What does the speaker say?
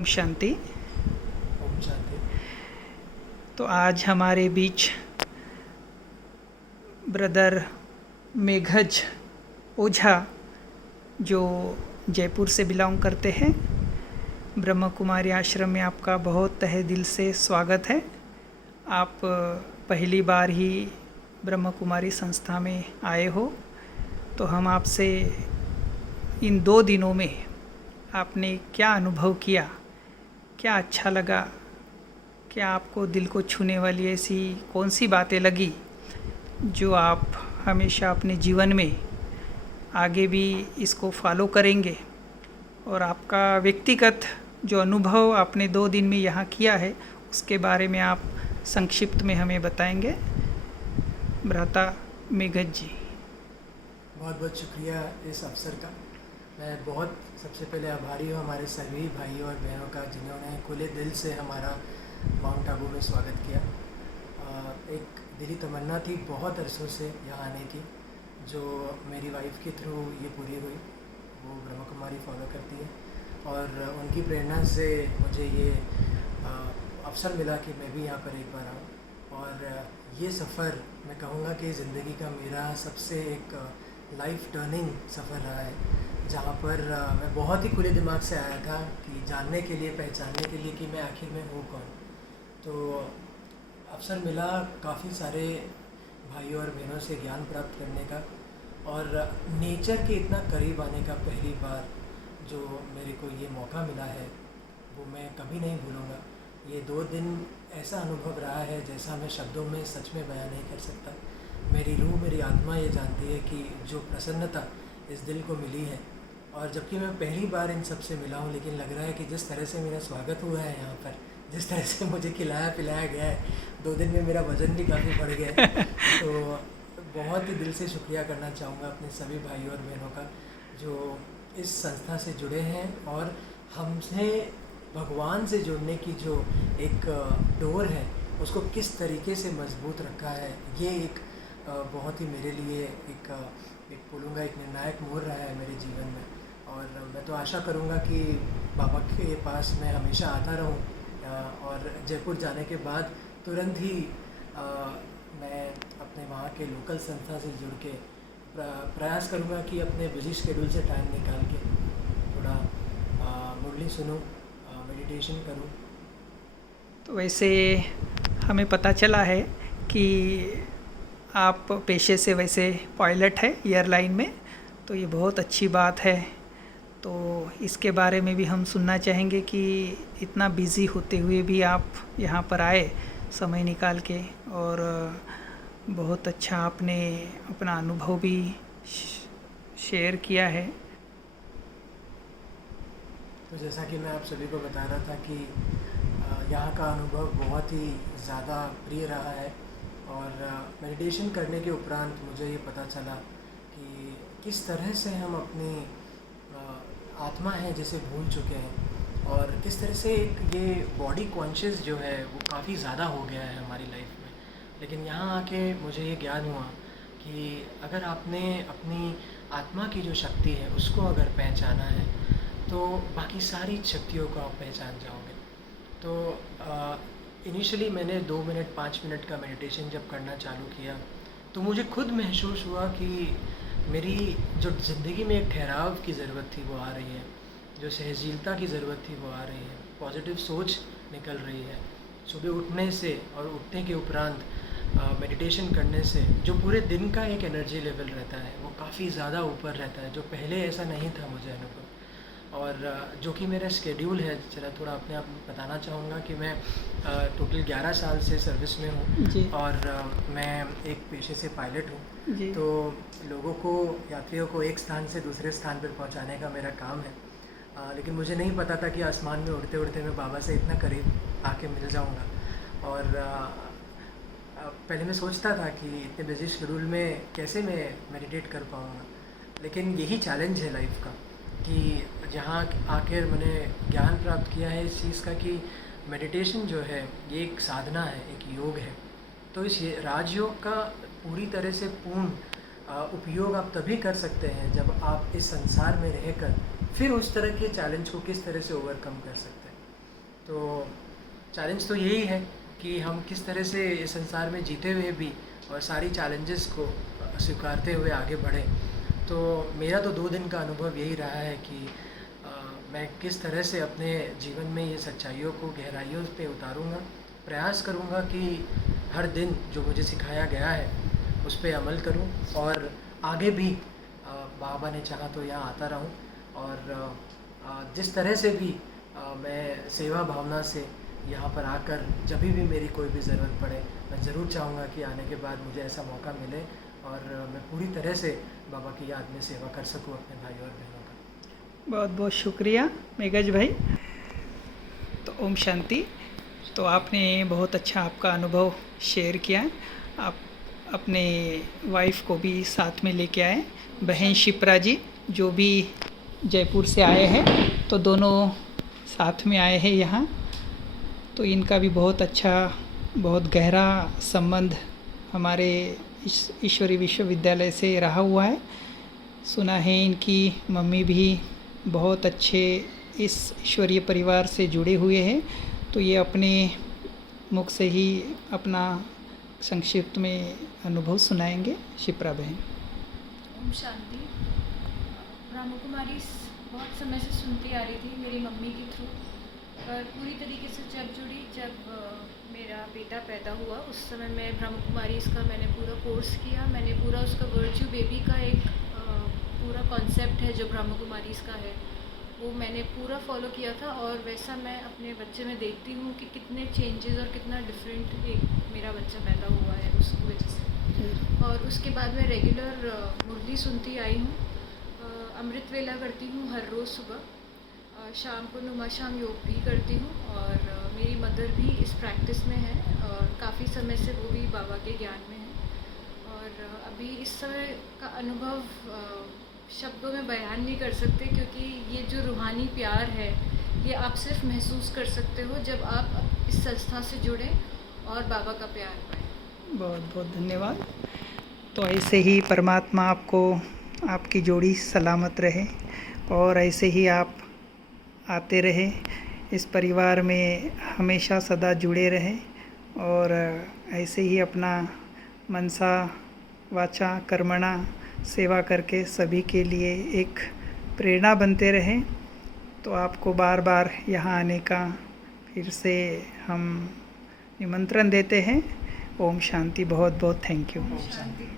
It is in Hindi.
ओम शांति। ओम शांति। तो आज हमारे बीच ब्रदर मेघज ओझा जो जयपुर से बिलोंग करते हैं। ब्रह्म कुमारी आश्रम में आपका बहुत तहे दिल से स्वागत है। आप पहली बार ही ब्रह्म कुमारी संस्था में आए हो, तो हम आपसे इन 2 दिनों में आपने क्या अनुभव किया, क्या अच्छा लगा, क्या आपको दिल को छूने वाली ऐसी कौन सी बातें लगी जो आप हमेशा अपने जीवन में आगे भी इसको फॉलो करेंगे, और आपका व्यक्तिगत जो अनुभव आपने 2 दिन में यहाँ किया है उसके बारे में आप संक्षिप्त में हमें बताएंगे। भ्राता मेघज जी। बहुत बहुत शुक्रिया इस अवसर का। मैं बहुत सबसे पहले आभारी हूँ हमारे सभी भाइयों और बहनों का जिन्होंने खुले दिल से हमारा माउंट आबू में स्वागत किया। एक दिली तमन्ना थी बहुत अरसों से यहाँ आने की, जो मेरी वाइफ के थ्रू ये पूरी हुई। वो ब्रह्म कुमारी फॉलो करती है और उनकी प्रेरणा से मुझे ये अवसर मिला कि मैं भी यहाँ पर एक बार आऊँ। और ये सफ़र मैं कहूँगा कि ज़िंदगी का मेरा सबसे एक लाइफ टर्निंग सफ़र रहा है, जहाँ पर मैं बहुत ही खुले दिमाग से आया था कि जानने के लिए, पहचानने के लिए कि मैं आखिर में हूँ कौन। तो अवसर मिला काफ़ी सारे भाइयों और बहनों से ज्ञान प्राप्त करने का, और नेचर के इतना करीब आने का पहली बार जो मेरे को ये मौका मिला है वो मैं कभी नहीं भूलूँगा। ये 2 दिन ऐसा अनुभव रहा है जैसा मैं शब्दों में सच में बयान नहीं कर सकता। मेरी रूह, मेरी आत्मा ये जानती है कि जो प्रसन्नता इस दिल को मिली है, और जबकि मैं पहली बार इन सब से मिला हूँ, लेकिन लग रहा है कि जिस तरह से मेरा स्वागत हुआ है यहाँ पर, जिस तरह से मुझे खिलाया पिलाया गया है, 2 दिन में मेरा वज़न भी काफ़ी बढ़ गया है। तो बहुत ही दिल से शुक्रिया करना चाहूँगा अपने सभी भाइयों और बहनों का जो इस संस्था से जुड़े हैं, और हमसे भगवान से जुड़ने की जो एक डोर है उसको किस तरीके से मजबूत रखा है। ये एक बहुत ही मेरे लिए एक बोलूँगा एक निर्णायक मोड़ रहा है मेरे जीवन में। और मैं तो आशा करूँगा कि बाबा के पास मैं हमेशा आता रहूँ, और जयपुर जाने के बाद तुरंत ही मैं अपने वहाँ के लोकल संस्था से जुड़ के प्रयास करूँगा कि अपने बिजी शेड्यूल से टाइम निकाल के थोड़ा मुरली सुनूँ, मेडिटेशन करूँ। तो वैसे हमें पता चला है कि आप पेशे से वैसे पायलट है एयरलाइन में, तो ये बहुत अच्छी बात है। तो इसके बारे में भी हम सुनना चाहेंगे कि इतना बिज़ी होते हुए भी आप यहाँ पर आए समय निकाल के, और बहुत अच्छा आपने अपना अनुभव भी शेयर किया है। तो जैसा कि मैं आप सभी को बता रहा था कि यहाँ का अनुभव बहुत ही ज़्यादा प्रिय रहा है, और मेडिटेशन करने के उपरांत मुझे ये पता चला कि किस तरह से हम अपनी आत्मा है जिसे भूल चुके हैं, और किस तरह से एक ये बॉडी कॉन्शियस जो है वो काफ़ी ज़्यादा हो गया है हमारी लाइफ में। लेकिन यहाँ आके मुझे ये ज्ञान हुआ कि अगर आपने अपनी आत्मा की जो शक्ति है उसको अगर पहचाना है तो बाकी सारी शक्तियों को आप पहचान जाओगे। तो इनिशियली मैंने 2 मिनट 5 मिनट का मेडिटेशन जब करना चालू किया तो मुझे खुद महसूस हुआ कि मेरी जो ज़िंदगी में एक ठहराव की ज़रूरत थी वो आ रही है, जो सहनशीलता की ज़रूरत थी वो आ रही है, पॉजिटिव सोच निकल रही है। सुबह उठने से और उठने के उपरांत मेडिटेशन करने से जो पूरे दिन का एक एनर्जी लेवल रहता है वो काफ़ी ज़्यादा ऊपर रहता है, जो पहले ऐसा नहीं था मुझे अनुभव। और जो कि मेरा शेड्यूल है, चला थोड़ा अपने आप बताना चाहूँगा कि मैं टोटल 11 साल से सर्विस में हूँ, और मैं एक पेशे से पायलट हूँ। तो लोगों को, यात्रियों को एक स्थान से दूसरे स्थान पर पहुँचाने का मेरा काम है। लेकिन मुझे नहीं पता था कि आसमान में उड़ते उड़ते मैं बाबा से इतना करीब आके मिल जाऊँगा। और पहले मैं सोचता था कि इतने बिजी शेड्यूल में कैसे मैं मेडिटेट कर पाऊँगा, लेकिन यही चैलेंज है लाइफ का कि जहाँ आखिर मैंने ज्ञान प्राप्त किया है इस चीज़ का कि मेडिटेशन जो है ये एक साधना है, एक योग है। तो इस राजयोग का पूरी तरह से पूर्ण उपयोग आप तभी कर सकते हैं जब आप इस संसार में रहकर फिर उस तरह के चैलेंज को किस तरह से ओवरकम कर सकते हैं। तो चैलेंज तो यही है कि हम किस तरह से इस संसार में जीते हुए भी और सारी चैलेंजेस को स्वीकारते हुए आगे बढ़ें। तो मेरा तो 2 दिन का अनुभव यही रहा है कि मैं किस तरह से अपने जीवन में ये सच्चाइयों को गहराइयों पे उतारूँगा, प्रयास करूँगा कि हर दिन जो मुझे सिखाया गया है उस पे अमल करूँ और आगे भी बाबा ने चाहा तो यहाँ आता रहूँ और जिस तरह से भी मैं सेवा भावना से यहाँ पर आकर जब भी मेरी कोई भी ज़रूरत पड़े, मैं ज़रूर चाहूँगा कि आने के बाद मुझे ऐसा मौका मिले और मैं पूरी तरह से बाबा की याद में सेवा कर सकूँ अपने भाई और बहनों का। बहुत बहुत शुक्रिया मेघज भाई। तो ओम शांति। तो आपने बहुत अच्छा आपका अनुभव शेयर किया। आप अपने वाइफ को भी साथ में लेके आए, बहन शिप्रा जी जो भी जयपुर से आए हैं, तो दोनों साथ में आए हैं यहाँ। तो इनका भी बहुत अच्छा, बहुत गहरा संबंध हमारे ईश्वरी विश्वविद्यालय से रहा हुआ है। सुना है इनकी मम्मी भी बहुत अच्छे इस ईश्वरीय परिवार से जुड़े हुए हैं। तो ये अपने मुख से ही अपना संक्षिप्त में अनुभव सुनाएंगे। शिप्रा बहन। ओम शांति। ब्रह्म कुमारी बहुत समय से सुनती आ रही थी मेरी मम्मी के थ्रू, पर पूरी तरीके से जब जुड़ी, जब मेरा बेटा पैदा हुआ उस समय मैं ब्रह्म कुमारी इसका मैंने पूरा कोर्स किया। मैंने पूरा उसका वर्च्यू बेबी का एक पूरा कॉन्सेप्ट है जो ब्रह्म कुमारी इसका है, वो मैंने पूरा फॉलो किया था। और वैसा मैं अपने बच्चे में देखती हूँ कि कितने चेंजेस और कितना डिफरेंट एक मेरा बच्चा पैदा हुआ है उस वजह से। और उसके बाद मैं रेगुलर मुरली सुनती आई हूँ, अमृत वेला करती हूँ हर रोज़ सुबह, शाम को नुमा शाम योग भी करती हूँ। और मेरी मदर भी इस प्रैक्टिस में है और काफ़ी समय से वो भी बाबा के ज्ञान में है। और अभी इस समय का अनुभव शब्दों में बयान नहीं कर सकते, क्योंकि ये जो रूहानी प्यार है ये आप सिर्फ महसूस कर सकते हो जब आप इस संस्था से जुड़े और बाबा का प्यार पाएँ। बहुत बहुत धन्यवाद। तो ऐसे ही परमात्मा आपको, आपकी जोड़ी सलामत रहे और ऐसे ही आप आते रहे, इस परिवार में हमेशा सदा जुड़े रहें और ऐसे ही अपना मनसा वाचा कर्मणा सेवा करके सभी के लिए एक प्रेरणा बनते रहें। तो आपको बार बार यहाँ आने का फिर से हम निमंत्रण देते हैं। ओम शांति। बहुत बहुत थैंक यू। ओम शांति।